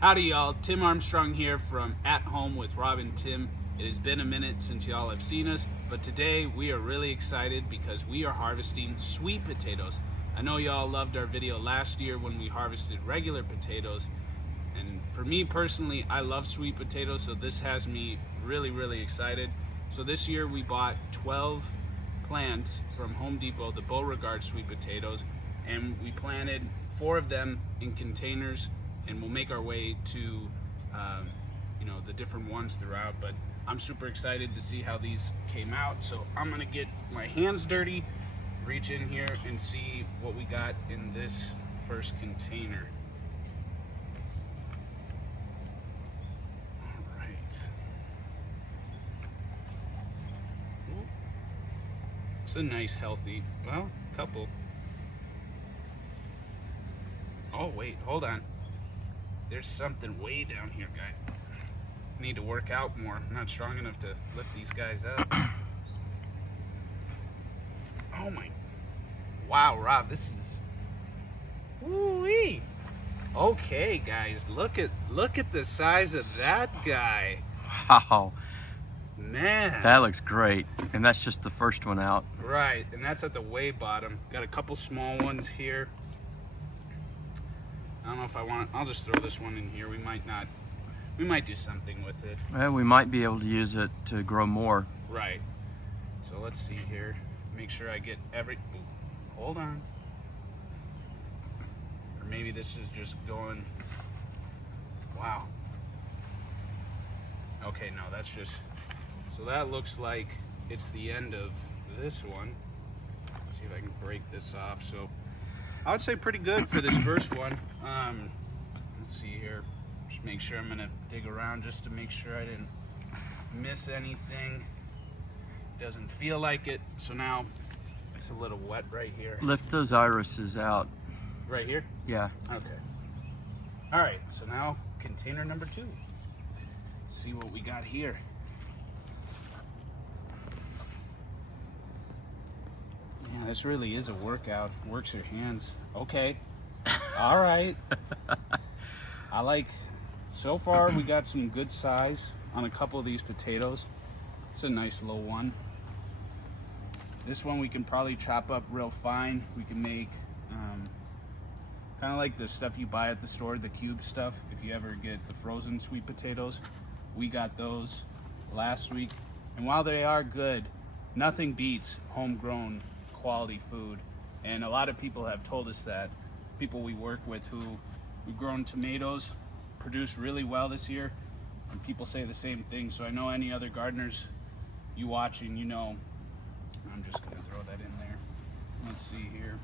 Howdy y'all, Tim Armstrong here from At Home with Rob and Tim. It has been a minute since y'all have seen us, but today we are really excited because we are harvesting sweet potatoes. I know y'all loved our video last year when we harvested regular potatoes, and for me personally, I love sweet potatoes, so this has me really excited. So this year we bought 12 plants from Home Depot, the Beauregard sweet potatoes, and we planted 4 of them in containers, and we'll make our way to the different ones throughout. But I'm super excited to see how these came out, so I'm gonna get my hands dirty, reach in here and see what we got in this first container. All right. Ooh. It's a nice healthy, well, couple. Oh wait, hold on. There's something way down here, guy. Need to work out more. I'm not strong enough to lift these guys up. Oh my. Wow, Rob, this is woo-wee. Okay, guys, look at the size of that guy. Wow, Man. that looks great. And that's just the first one out. Right, and that's at the way bottom. Got a couple small ones here. I don't know if I want, I'll just throw this one in here. We might do something with it. Well, we might be able to use it to grow more. Right. So let's see here. Make sure I get every, ooh, hold on. Or maybe this is just going, wow. Okay, no, that's just, so that looks like it's the end of this one. Let's see if I can break this off. So I would say pretty good for this first one. Let's see here. Just make sure I'm gonna dig around just to make sure I didn't miss anything. Doesn't feel like it. So now it's a little wet right here. Lift those irises out. Right here? Yeah. Okay. All right, so now container number 2. See what we got here. Yeah, this really is a workout. Works your hands. Okay. All right. I like, so far we got some good size on a couple of these potatoes. It's a nice little one. This one we can probably chop up real fine. We can make kind of like the stuff you buy at the store, the cube stuff. If you ever get the frozen sweet potatoes, we got those last week. And while they are good, nothing beats homegrown quality food. And a lot of people have told us that. People we work with who we've grown tomatoes, produced really well this year, and people say the same thing. So I know any other gardeners you watching, you know, I'm just gonna throw that in there. Let's see here.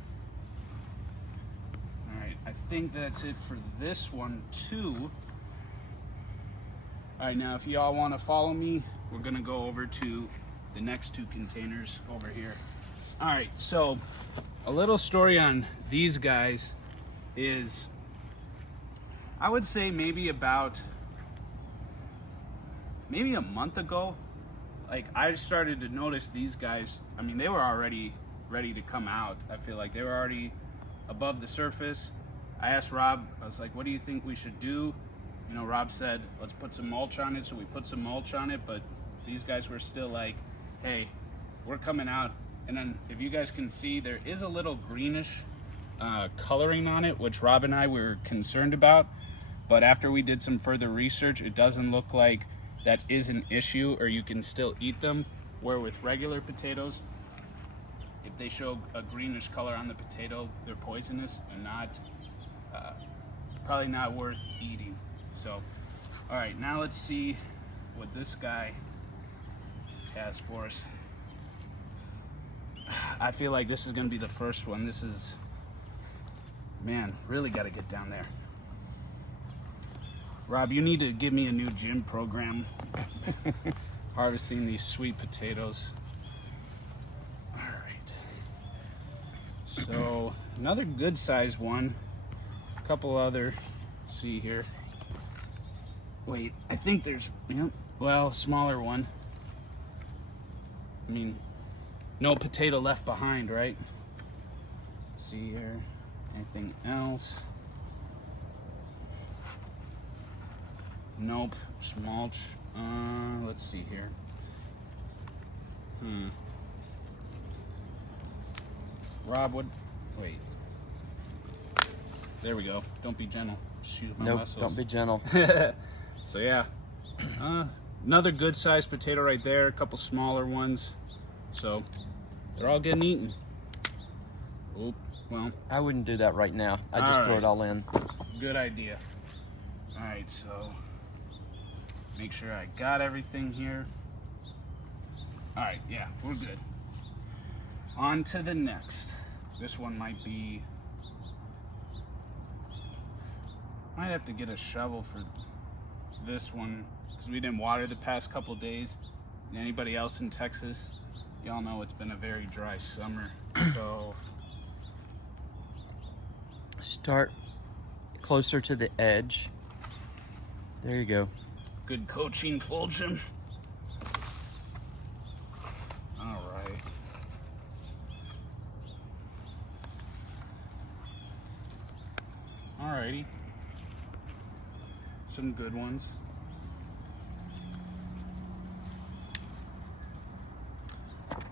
All right, I think that's it for this one too. All right, now if y'all wanna follow me, we're gonna go over to the next 2 containers over here. All right, so a little story on these guys is, I would say maybe a month ago, like I started to notice these guys. I mean, they were already ready to come out. I feel like they were already above the surface. I asked Rob, I was like, what do you think we should do? You know, Rob said, let's put some mulch on it. So we put some mulch on it, but these guys were still like, hey, we're coming out. And then if you guys can see, there is a little greenish coloring on it, which Rob and I were concerned about. But after we did some further research, it doesn't look like that is an issue, or you can still eat them. Where with regular potatoes, if they show a greenish color on the potato, they're poisonous and not, probably not worth eating. So, all right, now let's see what this guy has for us. I feel like this is gonna be the first one. This is, man, really gotta get down there. Rob, you need to give me a new gym program. Harvesting these sweet potatoes. All right. So another good sized one. A couple other, let's see here. Wait, I think there's, well, smaller one. I mean, no potato left behind, right? Let's see here. Anything else? Nope. Just mulch. Let's see here. Rob, what? Wait. There we go. Don't be gentle. Just use my Nope, muscles. don't be gentle. So yeah, another good sized potato right there. A couple smaller ones. So they're all getting eaten. Oh, well. I wouldn't do that right now. I'd just throw it all in. Good idea. All right, so make sure I got everything here. All right, yeah, we're good. On to the next. This one might be. Might have to get a shovel for this one because we didn't water the past couple days. And anybody else in Texas, y'all know it's been a very dry summer. So Start closer to the edge. There you go. good coaching, Fulgham. All right. Alrighty. Some good ones.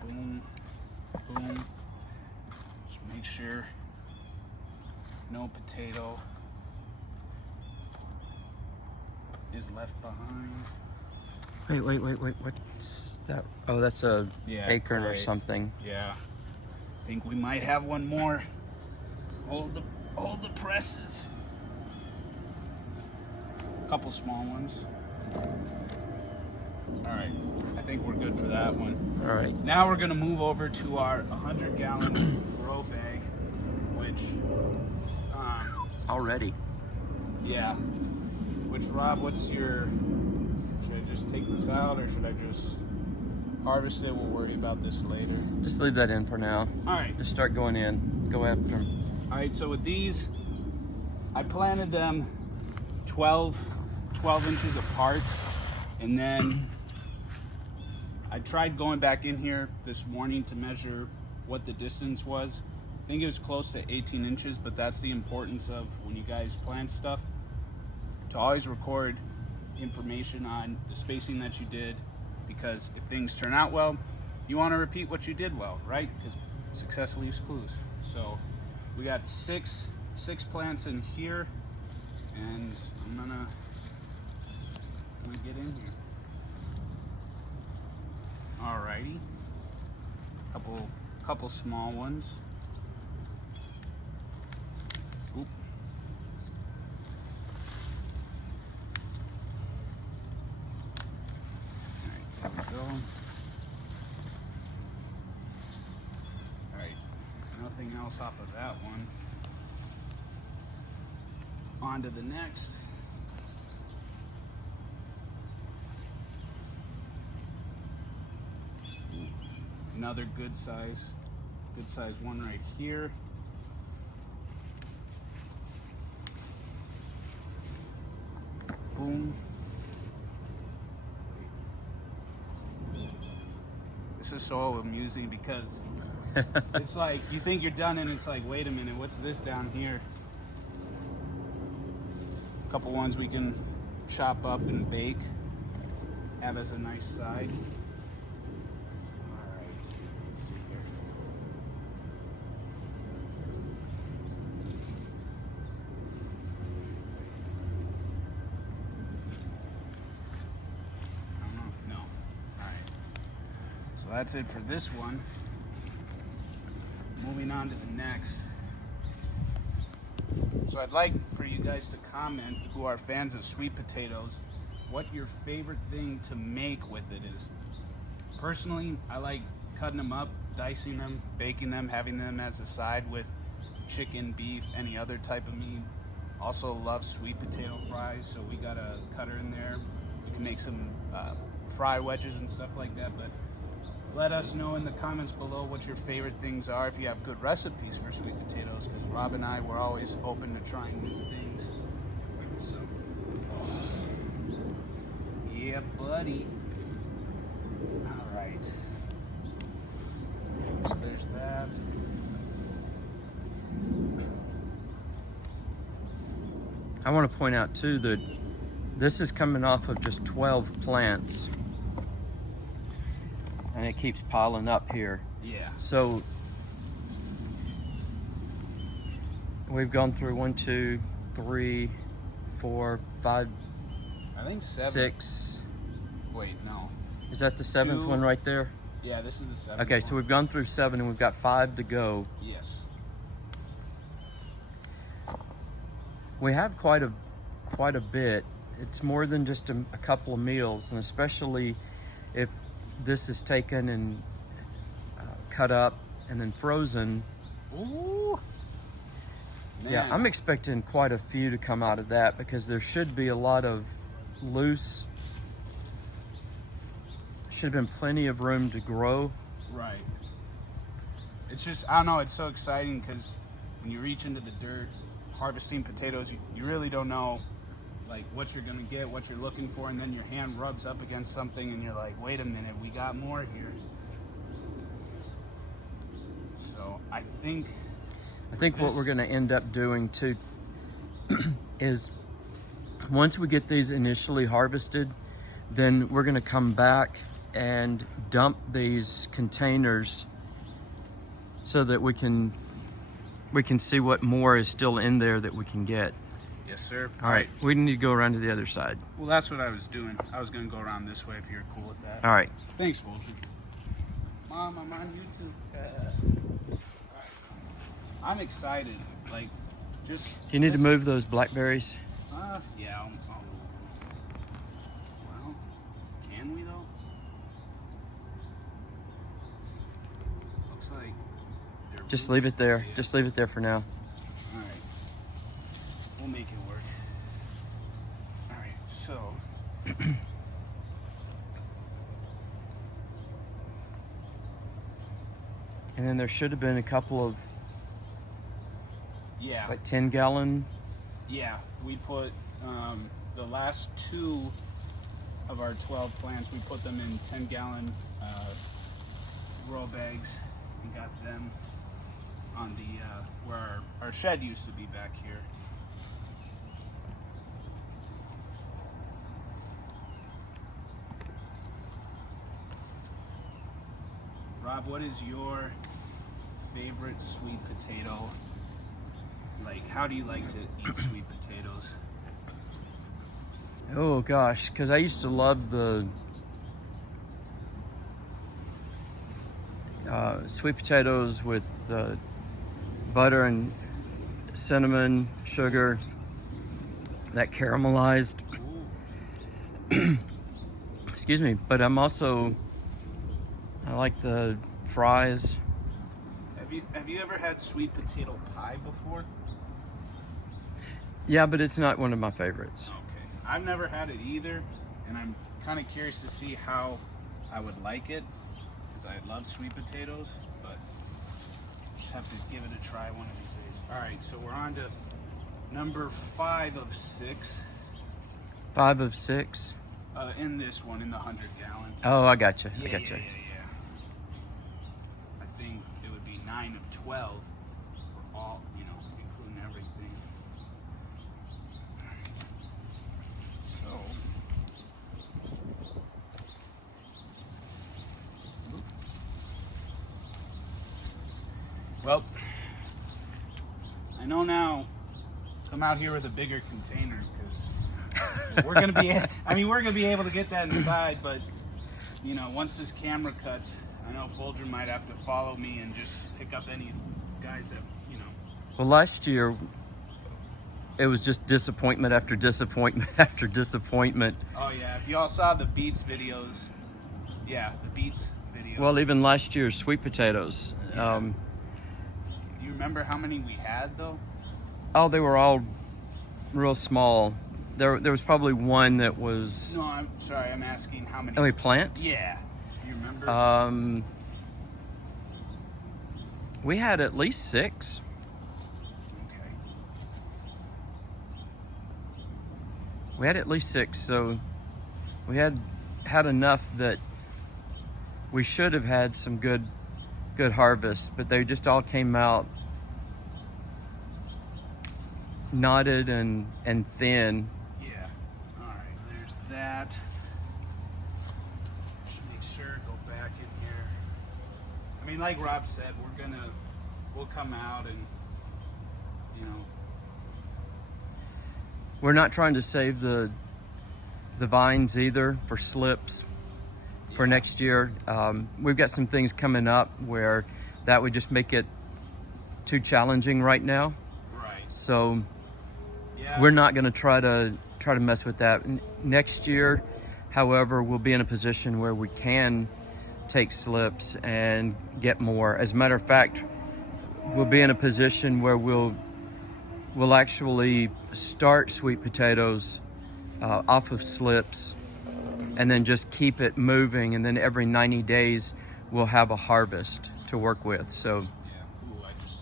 Boom, boom. Just make sure no potato is left behind. Wait. What's that? Oh, that's a Yeah, acorn or clay. something. Yeah. Think we might have one more. Hold the presses. Couple small ones. All right. I think we're good for that one. All right. Now we're gonna move over to our 100-gallon grow bag, which, Already. yeah. Which, Rob, what's your? Should I just take this out, or should I just harvest it? We'll worry about this later. Just leave that in for now. All right. Just start going in. Go after them. All right. So with these, I planted them 12 inches apart, and then I tried going back in here this morning to measure what the distance was. I think it was close to 18 inches, but that's the importance of when you guys plant stuff, to always record information on the spacing that you did, because if things turn out well, you want to repeat what you did well, right? Because success leaves clues. So we got six plants in here, and I'm gonna get in here. Alrighty, couple small ones. Oop. Alright, there we go. Alright, nothing else off of that one. On to the next. Another good size one right here. Boom. This is so amusing because it's like you think you're done and it's like, wait a minute, what's this down here? A couple ones we can chop up and bake, have as a nice side. So that's it for this one. Moving on to the next. So I'd like for you guys to comment, who are fans of sweet potatoes, what your favorite thing to make with it is. Personally, I like cutting them up, dicing them, baking them, having them as a side with chicken, beef, any other type of meat. Also love sweet potato fries, so we got a cutter in there. We can make some fry wedges and stuff like that, but let us know in the comments below what your favorite things are, if you have good recipes for sweet potatoes, because Rob and I were always open to trying new things. So, yeah, buddy. All right. So there's that. I want to point out too that This is coming off of just 12 plants. And it keeps piling up here. Yeah. So we've gone through 1, 2, 3, 4, 5, I think 7. 6. Wait, no. Is that the 7th 2. one right there? Yeah, this is the 7th. Okay, so we've gone through 7 and we've got 5 to go. Yes. We have quite a bit. It's more than just a couple of meals, and especially if this is taken and cut up and then frozen. Ooh. Yeah, Man. I'm expecting quite a few to come out of that because there should be a lot of loose. Should have been plenty of room to grow. Right. It's just, I don't know, it's so exciting because when you reach into the dirt harvesting potatoes, you really don't know like what you're gonna get, what you're looking for, and then your hand rubs up against something and you're like, wait a minute, we got more here. So I think what we're going to end up doing too is once we get these initially harvested, then we're going to come back and dump these containers so that we can see what more is still in there that we can get. Yes, sir. All right, we need to go around to the other side. Well, that's what I was doing. I was gonna go around this way if you're cool with that. All right. Thanks, Folger. Mom, I'm on YouTube. All right. I'm excited. Like, just. Do you need to move those blackberries? Yeah. Well, can we though? Looks like. Just leave it there. Just leave it there for now. All right. We'll make it work. All right. So. And then there should have been a couple of Yeah. like 10-gallon. Yeah, we put the last 2 of our 12 plants, we put them in 10-gallon roll bags. We got them on the where our shed used to be back here. Rob, what is your favorite sweet potato? Like, how do you like to eat sweet potatoes? Oh gosh, because I used to love the sweet potatoes with the butter and cinnamon, sugar, that caramelized. Ooh. Excuse me, but I like the fries. Have you ever had sweet potato pie before? Yeah, but it's not one of my favorites. Okay. I've never had it either, and I'm kind of curious to see how I would like it, because I love sweet potatoes, but just have to give it a try one of these days. All right, so we're on to number 5 of 6. 5 of 6. In this one, in the 100-gallon. Oh, I gotcha. Yeah, I gotcha. yeah. I think it would be 9 of 12 for all, including everything. So, well, I know now. Come out here with a bigger container because we're gonna be. We're gonna be able to get that inside, but once this camera cuts, I know Folger might have to follow me and just pick up any guys that. Well, last year it was just disappointment after disappointment after disappointment. Oh yeah, if y'all saw the beets videos, the beets video. Well, even last year's sweet potatoes. Yeah. Do you remember how many we had though? Oh, they were all real small. There was probably one that was. No, I'm sorry. I'm asking how many. How many plants? Yeah. Do you remember? We had at least 6. Okay. We had at least 6, so we had enough that we should have had some good harvest, but they just all came out knotted and thin. Yeah. All right. that. Just make sure, go back in here. I mean, like Rob said, we'll come out and, you know. We're not trying to save the vines either for slips for next year. We've got some things coming up where that would just make it too challenging right now. Right. So Yeah. we're not going to try to mess with that. Next year, however, we'll be in a position where we can take slips and get more. As a matter of fact, we'll be in a position where we'll actually start sweet potatoes off of slips and then just keep it moving, and then every 90 days we'll have a harvest to work with. So yeah. Ooh, I just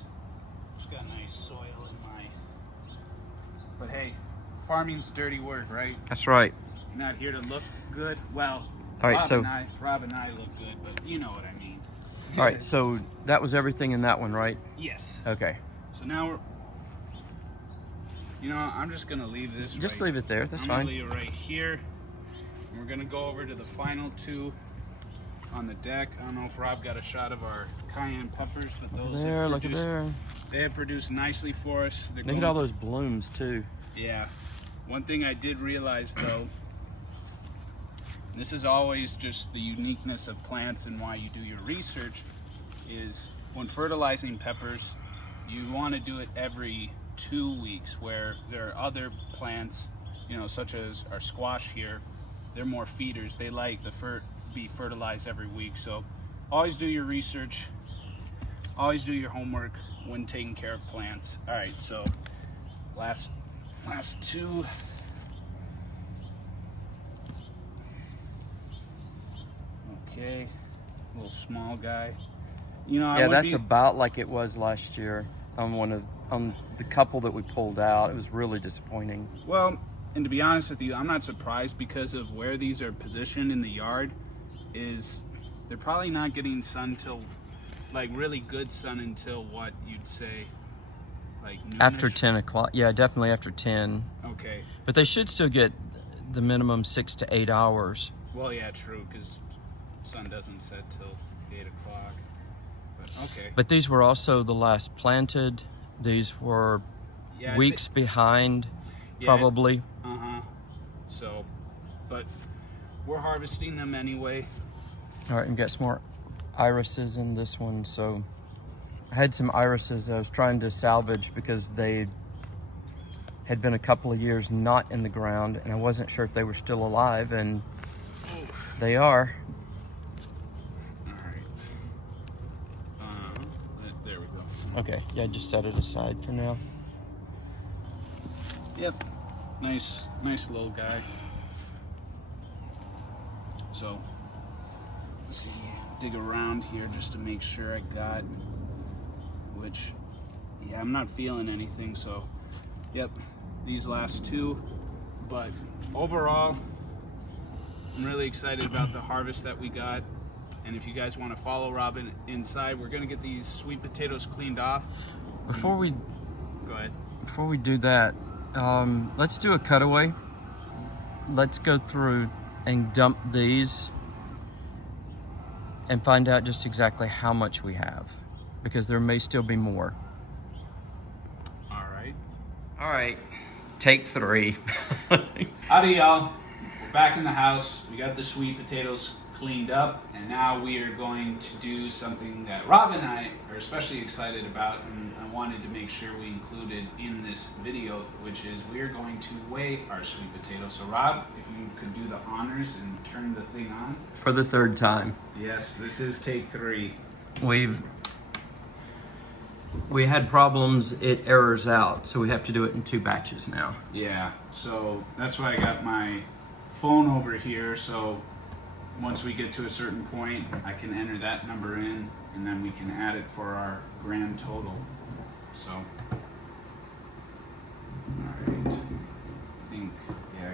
got nice soil in my. But hey, farming's dirty work, right? that's right. You're not here to look good. Well, All right, Rob and I look good, but you know what I mean. All right, so that was everything in that one, right? Yes. Okay. So now we're. You know, I'm just gonna leave this. Just right, leave it there. That's I'm fine. gonna leave it right here. And we're gonna go over to the final two on the deck. I don't know if Rob got a shot of our cayenne peppers, but those There, have look at produced, there. they have produced nicely for us. They're Look at going- all those blooms too. Yeah. One thing I did realize though, this is always just the uniqueness of plants and why you do your research, is when fertilizing peppers, you want to do it every 2 weeks, where there are other plants, you know, such as our squash here, they're more feeders. They like the be fertilized every week. So always do your research, always do your homework when taking care of plants. All right, so last two. Okay, little small guy. You know, Yeah, that's about like it was last year on the couple that we pulled out. It was really disappointing. Well, and to be honest with you, I'm not surprised because of where these are positioned in the yard. Is they're probably not getting sun till, like, really good sun until what you'd say, like noonish? After 10 o'clock. Yeah, definitely after 10. Okay. But they should still get the minimum 6 to 8 hours. Well, yeah, true, because sun doesn't set till 8 o'clock. But okay. But these were also the last planted. These were Yeah, weeks behind, yeah, probably. Uh-huh. So, but we're harvesting them anyway. All right, and got some more irises in this one. So I had some irises I was trying to salvage because they had been a couple of years not in the ground, and I wasn't sure if they were still alive, and they are. All right. There we go. Okay, yeah, just set it aside for now. Yep. Nice little guy. So, let's see. Dig around here just to make sure I got, which, yeah, I'm not feeling anything. So, yep, these last two. But overall, I'm really excited about the harvest that we got. And if you guys want to follow Robin inside, we're gonna get these sweet potatoes cleaned off. Before we Go ahead. do that, let's do a cutaway. Let's go through and dump these and find out just exactly how much we have, because there may still be more. All right. All right, take 3. Howdy, y'all. We're back in the house. We got the sweet potatoes cleaned up, and now we are going to do something that Rob and I are especially excited about, and I wanted to make sure we included in this video, which is we're going to weigh our sweet potatoes. So Rob, if you could do the honors and turn the thing on. For the 3rd time. Yes, this is take 3. We had problems, it errors out, so we have to do it in 2 batches now. Yeah, so that's why I got my phone over here, so once we get to a certain point, I can enter that number in, and then we can add it for our grand total. So, alright, I think, yeah,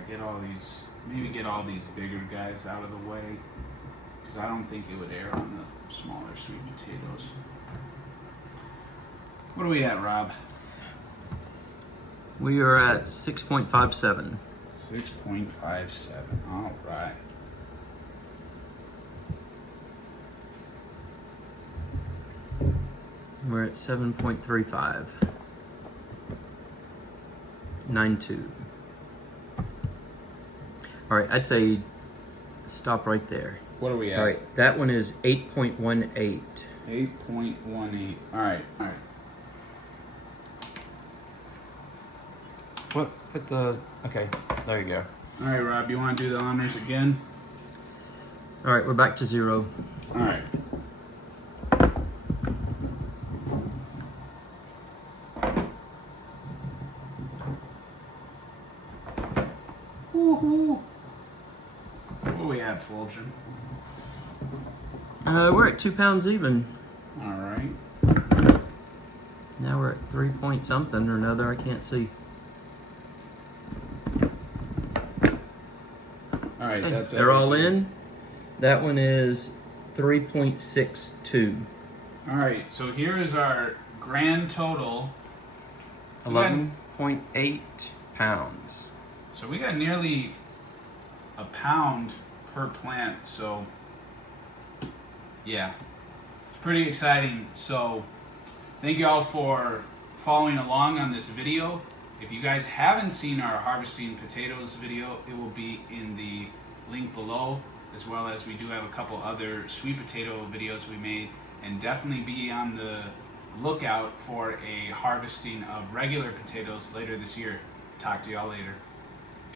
maybe get all these bigger guys out of the way, because I don't think it would err on the smaller sweet potatoes. What are we at, Rob? We are at 6.57. 6.57. All right. We're at 7.35. 92. All right, I'd say stop right there. What are we at? All right, that one is 8.18. 8.18. All right. What? Put the. Okay, there you go. All right, Rob, you want to do the honors again? All right, we're back to 0. All right. Woohoo! What do we have, Fulgen? We're at 2 pounds even. All right. Now we're at 3 point something or another. I can't see. All right, that's They're all everything. in. That one is 3.62. All right, so here is our grand total. 11.8 pounds. So we got nearly a pound per plant. So yeah, it's pretty exciting. So thank you all for following along on this video. If you guys haven't seen our harvesting potatoes video, it will be in the link below, as well as we do have a couple other sweet potato videos we made, and definitely be on the lookout for a harvesting of regular potatoes later this year. Talk to y'all later.